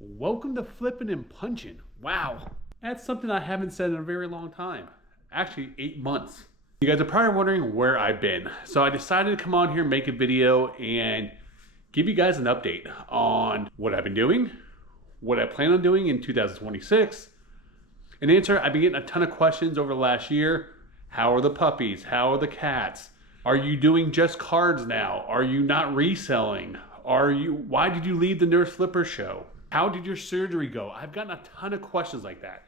Welcome to Flipping and Punching. Wow, that's something I haven't said in a very long time. Actually, 8 months. You guys are probably wondering where I've been. So I decided to come on here, make a video, and give you guys an update on what I've been doing, what I plan on doing in 2026. And answer, I've been getting a ton of questions over the last year. How are the puppies? How are the cats? Are you doing just cards now? Are you not reselling? Why did you leave the Nurse Flipper show? How did your surgery go? I've gotten a ton of questions like that.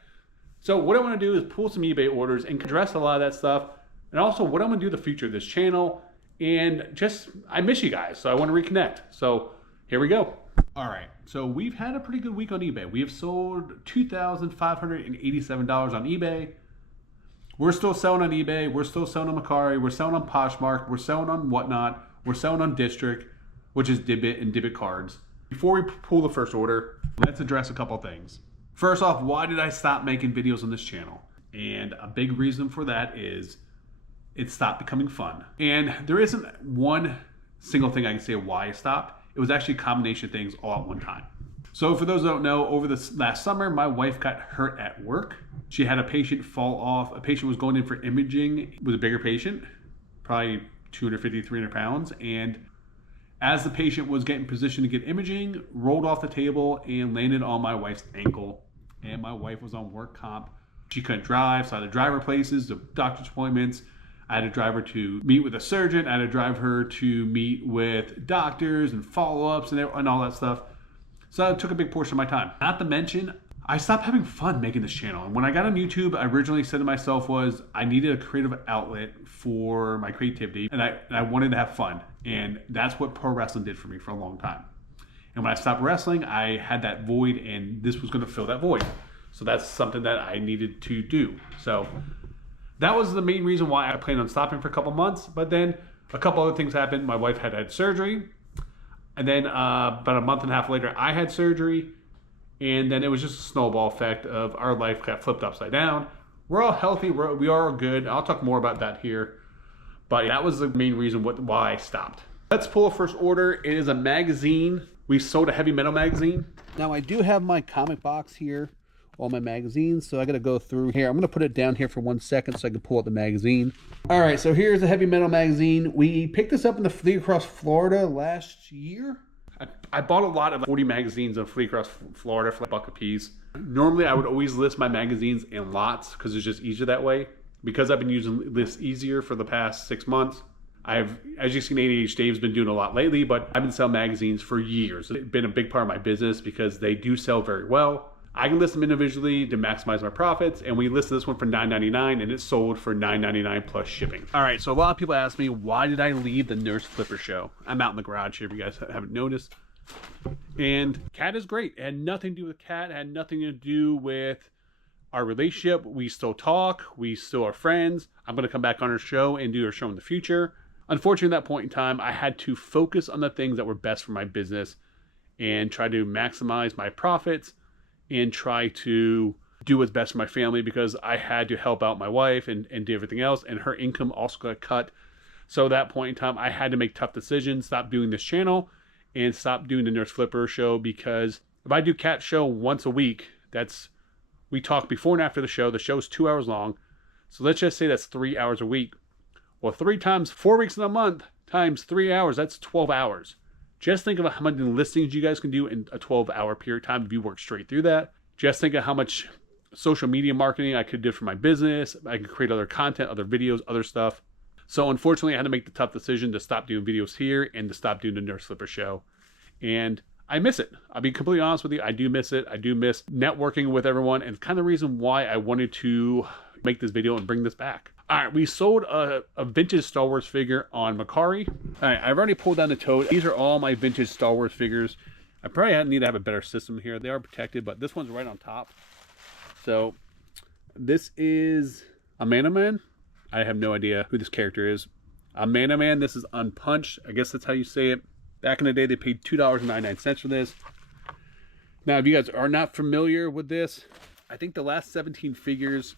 So what I want to do is pull some eBay orders and address a lot of that stuff. And also what I'm going to do in the future of this channel. And just, I miss you guys, so I want to reconnect. So here we go. All right, so we've had a pretty good week on eBay. We have sold $2,587 on eBay. We're still selling on eBay. We're still selling on Mercari. We're selling on Poshmark. We're selling on Whatnot. We're selling on District, which is Dibbit and Dibbit cards. Before we pull the first order, let's address a couple things. First off, why did I stop making videos on this channel? And a big reason for that is it stopped becoming fun. And there isn't one single thing I can say why I stopped. It was actually a combination of things all at one time. So for those who don't know, over this last summer, my wife got hurt at work. She had a patient fall off. A patient was going in for imaging. It was a bigger patient, probably 250, 300 pounds. And as the patient was getting positioned to get imaging, rolled off the table and landed on my wife's ankle. And my wife was on work comp. She couldn't drive, so I had to drive her places, to doctor's appointments. I had to drive her to meet with a surgeon. I had to drive her to meet with doctors and follow-ups and all that stuff. So it took a big portion of my time. Not to mention, I stopped having fun making this channel. And when I got on YouTube, I originally said to myself was I needed a creative outlet for my creativity, and I wanted to have fun. And that's what pro wrestling did for me for a long time. And when I stopped wrestling, I had that void, and this was going to fill that void. So that's something that I needed to do. So that was the main reason why I planned on stopping for a couple months. But then a couple other things happened. My wife had surgery. And then about a month and a half later, I had surgery. And then it was just a snowball effect of our life got flipped upside down. We're all healthy. We are good. I'll talk more about that here. But that was the main reason why I stopped. Let's pull a first order. It is a magazine. We sold a heavy metal magazine. Now I do have my comic box here, all my magazines. So I got to go through here. I'm going to put it down here for 1 second so I can pull out the magazine. All right, so here's the heavy metal magazine. We picked this up in the Fleet Across Florida last year. I bought a lot of 40 magazines on Fleet Across Florida for $1 a piece. Normally I would always list my magazines in lots because it's just easier that way. Because I've been using this easier for the past 6 months, as you've seen, ADH Dave's been doing a lot lately, but I've been selling magazines for years. It's been a big part of my business because they do sell very well. I can list them individually to maximize my profits, and we listed this one for $9.99, and it sold for $9.99 plus shipping. All right, so a lot of people ask me, why did I leave the Nurse Flipper show? I'm out in the garage here if you guys haven't noticed. And Cat is great. It had nothing to do with Cat. It had nothing to do with our relationship. We still talk. We still are friends. I'm going to come back on her show and do her show in the future. Unfortunately, at that point in time, I had to focus on the things that were best for my business and try to maximize my profits and try to do what's best for my family because I had to help out my wife and do everything else. And her income also got cut. So at that point in time, I had to make tough decisions, stop doing this channel and stop doing the Nurse Flipper show because if I do Cat show once a week, we talk before and after the show. The show's 2 hours long. So let's just say that's 3 hours a week. Well, 3 times 4 weeks in a month times 3 hours, that's 12 hours. Just think of how many listings you guys can do in a 12-hour period of time if you work straight through that. Just think of how much social media marketing I could do for my business. I could create other content, other videos, other stuff. So unfortunately, I had to make the tough decision to stop doing videos here and to stop doing the Nurse Flipper show. And I miss it. I'll be completely honest with you. I do miss it. I do miss networking with everyone. And it's kind of the reason why I wanted to make this video and bring this back. All right, we sold a vintage Star Wars figure on Mercari. All right, I've already pulled down the tote. These are all my vintage Star Wars figures. I probably need to have a better system here. They are protected, but this one's right on top. So this is a Man-O-Man. I have no idea who this character is. A Man-O-Man. This is unpunched. I guess that's how you say it. Back in the day, they paid $2.99 for this. Now, if you guys are not familiar with this, I think the last 17 figures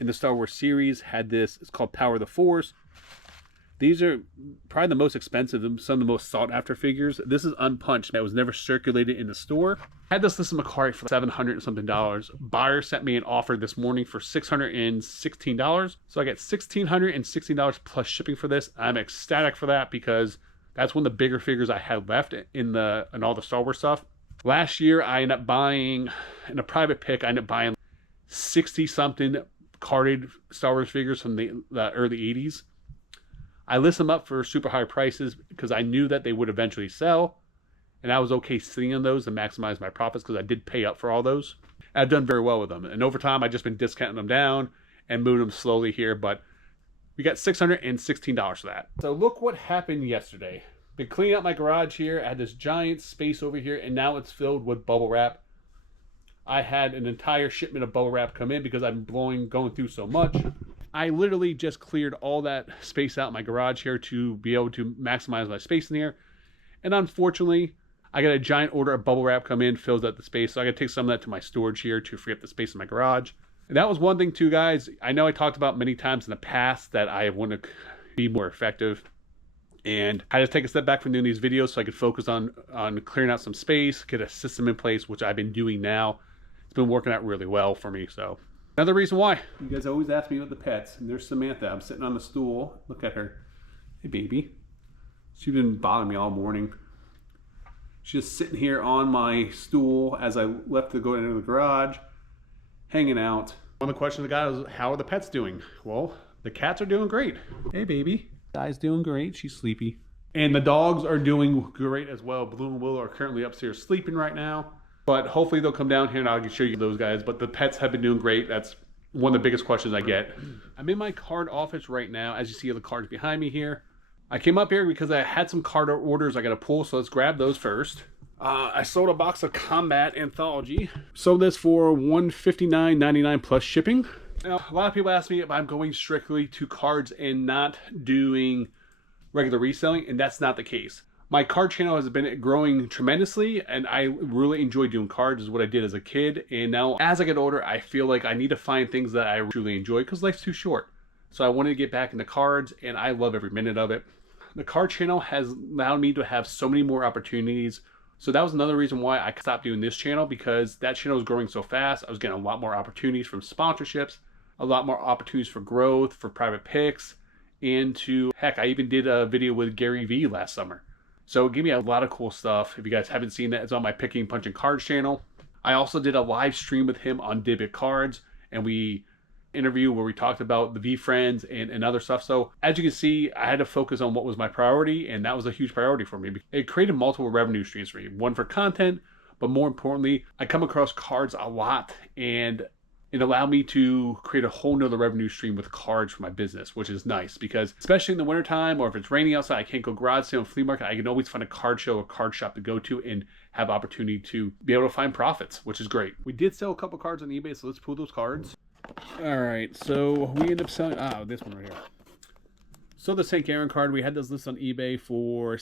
in the Star Wars series had this. It's called Power of the Force. These are probably the most expensive, some of the most sought after figures. This is unpunched. That was never circulated in the store. Had this listed Macari for $700 and something. Buyer sent me an offer this morning for $616. So I get $1,616 plus shipping for this. I'm ecstatic for that because that's one of the bigger figures I had left in all the Star Wars stuff. Last year, I ended up buying, in a private pick, I ended up buying 60-something carded Star Wars figures from the early 80s. I list them up for super high prices because I knew that they would eventually sell. And I was okay sitting on those to maximize my profits because I did pay up for all those. I've done very well with them. And over time, I've just been discounting them down and moving them slowly here. But we got $616 for that. So look what happened yesterday. Been cleaning out my garage here. I had this giant space over here, and now it's filled with bubble wrap. I had an entire shipment of bubble wrap come in because I've been going through so much. I literally just cleared all that space out in my garage here to be able to maximize my space in here. And unfortunately, I got a giant order of bubble wrap come in, fills out the space. So I got to take some of that to my storage here to free up the space in my garage. And that was one thing too, guys. I know I talked about many times in the past that I want to be more effective. And I just take a step back from doing these videos so I could focus on clearing out some space, get a system in place, which I've been doing now. It's been working out really well for me. So another reason why. You guys always ask me about the pets. And there's Samantha. I'm sitting on the stool. Look at her. Hey, baby. She's been bothering me all morning. She's just sitting here on my stool as I left to go into the garage, hanging out. One of the questions I got is, how are the pets doing? Well, the cats are doing great. Hey, baby. Di's doing great. She's sleepy. And the dogs are doing great as well. Blue and Willow are currently upstairs sleeping right now. But hopefully they'll come down here and I'll show you those guys. But the pets have been doing great. That's one of the biggest questions I get. I'm in my card office right now. As you see the cards behind me here. I came up here because I had some card orders I got to pull, so let's grab those first. I sold a box of Combat Anthology. Sold this for $159.99 plus shipping. Now, a lot of people ask me if I'm going strictly to cards and not doing regular reselling, and that's not the case. My card channel has been growing tremendously, and I really enjoy doing cards, is what I did as a kid. And now, as I get older, I feel like I need to find things that I truly enjoy because life's too short. So I wanted to get back into cards, and I love every minute of it. The card channel has allowed me to have so many more opportunities. So that was another reason why I stopped doing this channel, because that channel was growing so fast. I was getting a lot more opportunities from sponsorships, a lot more opportunities for growth, for private picks, and heck, I even did a video with Gary Vee last summer. So it gave me a lot of cool stuff. If you guys haven't seen that, it's on my Picking and Punching Cards channel. I also did a live stream with him on Debit Cards, and we interview where we talked about the V Friends and other stuff. So as you can see, I had to focus on what was my priority, and that was a huge priority for me. It created multiple revenue streams for me. One for content, but more importantly, I come across cards a lot, and it allowed me to create a whole nother revenue stream with cards for my business, which is nice because especially in the wintertime, or if it's raining outside, I can't go garage sale and flea market, I can always find a card show or card shop to go to and have opportunity to be able to find profits, which is great. We did sell a couple cards on eBay, so let's pull those cards. All right, so we ended up selling, this one right here. So the St. Aaron card, we had this list on eBay for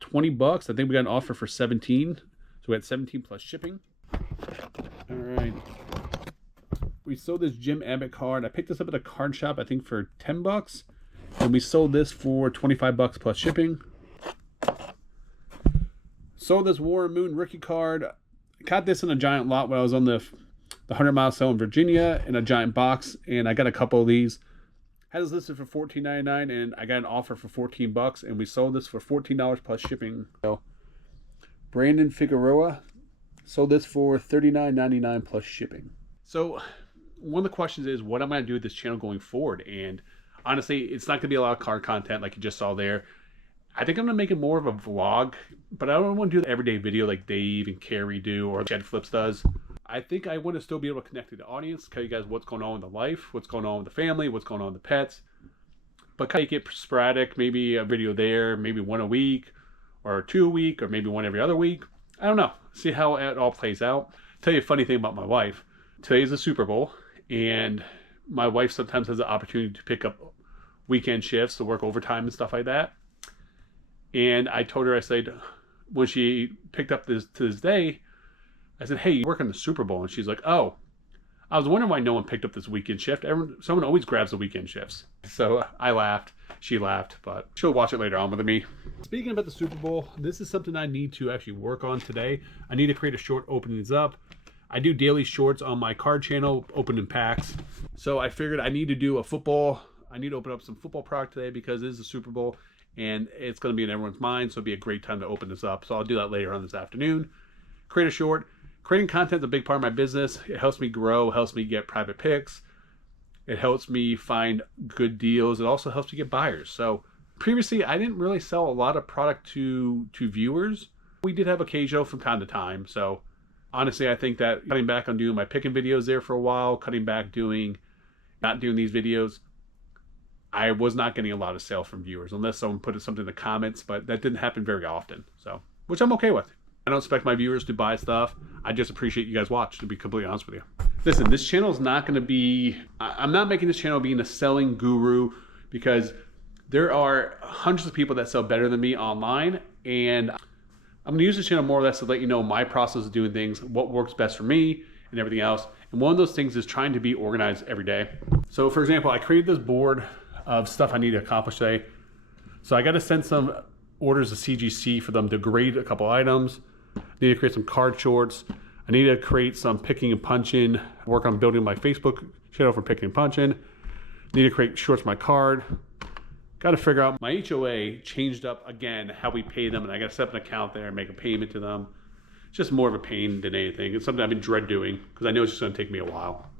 20 bucks. I think we got an offer for 17. So we had 17 plus shipping. All right. We sold this Jim Abbott card. I picked this up at a card shop, I think for 10 bucks. And we sold this for 25 bucks plus shipping. Sold this Warren Moon rookie card. Got this in a giant lot when I was on the 100-mile sale in Virginia in a giant box, and I got a couple of these. Had this listed for $14.99, and I got an offer for 14 bucks, and we sold this for $14 plus shipping. So, Brandon Figueroa sold this for $39.99 plus shipping. So, one of the questions is, what am I going to do with this channel going forward? And honestly, it's not going to be a lot of card content like you just saw there. I think I'm going to make it more of a vlog, but I don't want to do the everyday video like Dave and Carrie do or Jed Flips does. I think I want to still be able to connect to the audience, tell you guys what's going on in the life, what's going on with the family, what's going on with the pets. But kind of make it sporadic, maybe a video there, maybe one a week, or 2 a week, or maybe one every other week. I don't know. See how it all plays out. Tell you a funny thing about my wife. Today's the Super Bowl, and my wife sometimes has the opportunity to pick up weekend shifts to work overtime and stuff like that. And I told her, I said, when she picked up to this day, I said, hey, you work on the Super Bowl? And she's like, oh, I was wondering why no one picked up this weekend shift. Someone always grabs the weekend shifts. So I laughed, she laughed, but she'll watch it later on with me. Speaking about the Super Bowl, this is something I need to actually work on today. I need to create a short opening these up. I do daily shorts on my card channel, opening packs. So I figured I need to do I need to open up some football product today because it is the Super Bowl and it's going to be in everyone's mind. So it'd be a great time to open this up. So I'll do that later on this afternoon. Create a short. Creating content is a big part of my business. It helps me grow, helps me get private picks. It helps me find good deals. It also helps me get buyers. So previously, I didn't really sell a lot of product to viewers. We did have occasional from time to time. So honestly, I think that cutting back on doing my picking videos there for a while, cutting back not doing these videos, I was not getting a lot of sales from viewers unless someone put something in the comments, but that didn't happen very often. So, which I'm okay with. I don't expect my viewers to buy stuff. I just appreciate you guys watch, to be completely honest with you. Listen, this channel is not going to be, I'm not making this channel being a selling guru because there are hundreds of people that sell better than me online. And I'm going to use this channel more or less to let you know my process of doing things, what works best for me and everything else. And one of those things is trying to be organized every day. So for example, I created this board of stuff I need to accomplish today. So I got to send some orders to CGC for them to grade a couple items. I need to create some card shorts. I need to create some picking and punching, work on building my Facebook channel for picking and punching. Need to create shorts for my card. Got to figure out my HOA changed up again, how we pay them, and I got to set up an account there and make a payment to them. It's just more of a pain than anything. It's something I've been dread doing because I know it's just going to take me a while.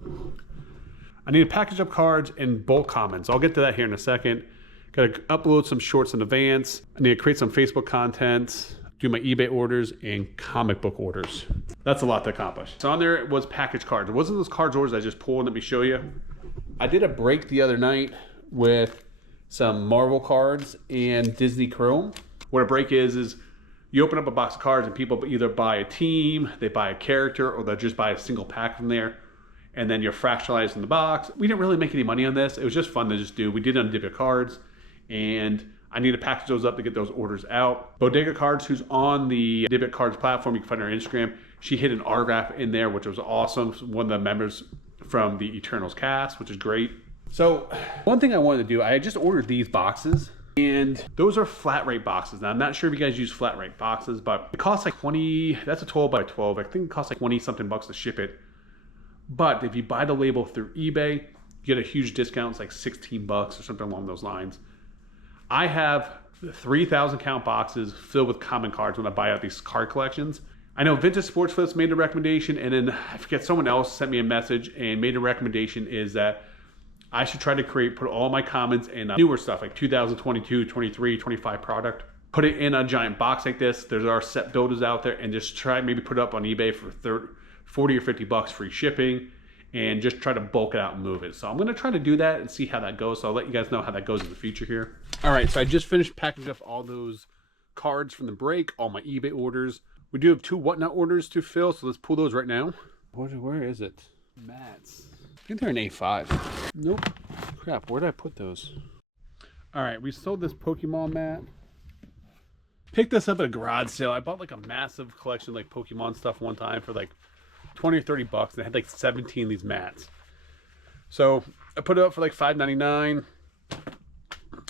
I need to package up cards and bulk comments. I'll get to that here in a second. Got to upload some shorts in advance. I need to create some Facebook content, do my eBay orders and comic book orders. That's a lot to accomplish. So on there was package cards. It wasn't those cards orders I just pulled. Let me show you. I did a break the other night with some Marvel cards and Disney Chrome. What a break is you open up a box of cards and people either buy a team, they buy a character, or they'll just buy a single pack from there. And then you're fractionalizing the box. We didn't really make any money on this. It was just fun to just do. We did it on Debit Cards, and I need to package those up to get those orders out. Bodega Cards, who's on the Debit Cards platform, you can find her on Instagram. She hit an autograph in there, which was awesome. One of the members from the Eternals cast, which is great. So one thing I wanted to do, I just ordered these boxes, and those are flat rate boxes. Now, I'm not sure if you guys use flat rate boxes, but it costs like 20, that's a 12 by 12. I think it costs like 20 something bucks to ship it. But if you buy the label through eBay, you get a huge discount. It's like 16 bucks or something along those lines. I have 3,000 count boxes filled with common cards when I buy out these card collections. I know Vintage Sports Flips made a recommendation, and then I forget, someone else sent me a message and made a recommendation is that I should try to put all my comments in newer stuff like 2022, 23, 25 product. Put it in a giant box like this. There's our set builders out there, and just try maybe put it up on eBay for 40 or 50 bucks free shipping, and just try to bulk it out and move it. So I'm gonna try to do that and see how that goes. So I'll let you guys know how that goes in the future here. All right, so I just finished packaging up all those cards from the break, all my eBay orders. We do have 2 Whatnot orders to fill, so let's pull those right now. Where is it? Mats. I think they're an A5. Nope. Crap, where did I put those? All right, we sold this Pokemon mat. Picked this up at a garage sale. I bought like a massive collection of like Pokemon stuff one time for like 20 or 30 bucks, and I had like 17 of these mats. So I put it up for like $5.99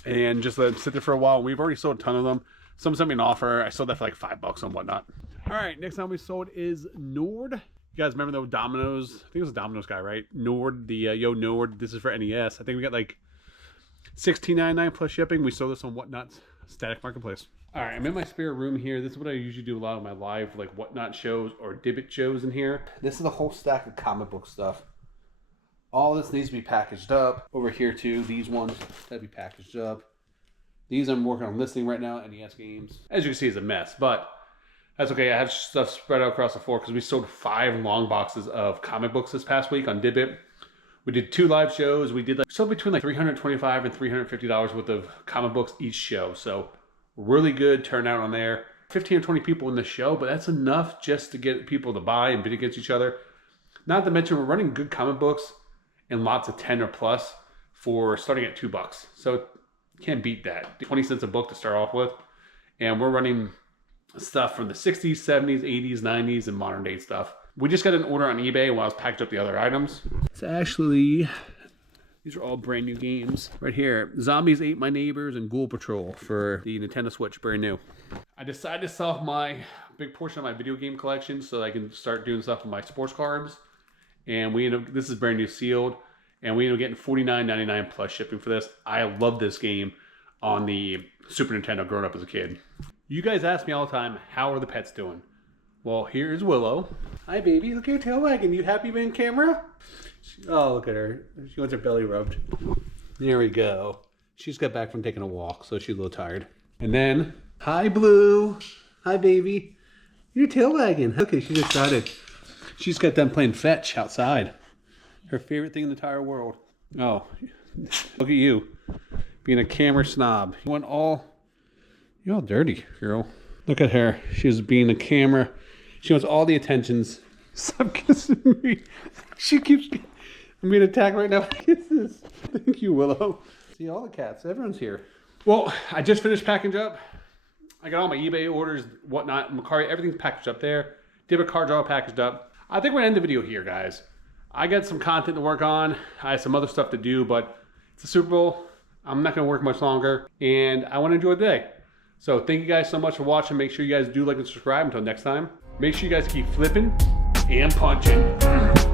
and just let them sit there for a while. We've already sold a ton of them. Someone sent me an offer. I sold that for like $5 on Whatnot. All right, next time we sold is Nord. You guys remember the Domino's? I think it was a Domino's guy, right? Nord, the Yo Nord. This is for NES. I think we got like $16.99 plus shipping. We sold this on Whatnot's Static Marketplace. All right, I'm in my spare room here. This is what I usually do a lot of my live like Whatnot shows or Divot shows in here. This is a whole stack of comic book stuff. All this needs to be packaged up. Over here too, these ones gotta be packaged up. These I'm working on listing right now, NES games. As you can see, it's a mess, but that's okay. I have stuff spread out across the floor because we sold 5 long boxes of comic books this past week on Dibbit. We did 2 live shows. We sold between like $325 and $350 worth of comic books each show. So really good turnout on there. 15 or 20 people in the show, but that's enough just to get people to buy and bid against each other. Not to mention we're running good comic books and lots of 10 or plus for starting at $2. So can't beat that. 20 cents a book to start off with. And we're running stuff from the 60s, 70s, 80s, 90s, and modern day stuff. We just got an order on eBay while I was packed up the other items. It's actually, these are all brand new games. Right here, Zombies Ate My Neighbors and Ghoul Patrol for the Nintendo Switch, brand new. I decided to sell off my big portion of my video game collection so that I can start doing stuff with my sports cards. And we ended up, this is brand new sealed, and we ended up getting $49.99 plus shipping for this. I love this game on the Super Nintendo growing up as a kid. You guys ask me all the time, how are the pets doing? Well, here's Willow. Hi, baby. Look at your tail wagging. You happy being camera? Oh, look at her. She wants her belly rubbed. There we go. She's got back from taking a walk, so she's a little tired. And then, hi, Blue. Hi, baby. Your tail wagging. Okay, she's excited. She's got done playing fetch outside. Her favorite thing in the entire world. Oh, look at you. Being a camera snob. You're all dirty, girl. Look at her. She's being a camera. She wants all the attentions. Stop kissing me. She keeps... I'm being attacked right now by kisses. Thank you, Willow. See, all the cats. Everyone's here. Well, I just finished packaging up. I got all my eBay orders, whatnot. Macari, everything's packaged up there. Debit cards are all packaged up. I think we're going to end the video here, guys. I got some content to work on. I have some other stuff to do, but it's the Super Bowl. I'm not going to work much longer, and I want to enjoy the day. So thank you guys so much for watching. Make sure you guys do like and subscribe. Until next time, make sure you guys keep flipping and punching.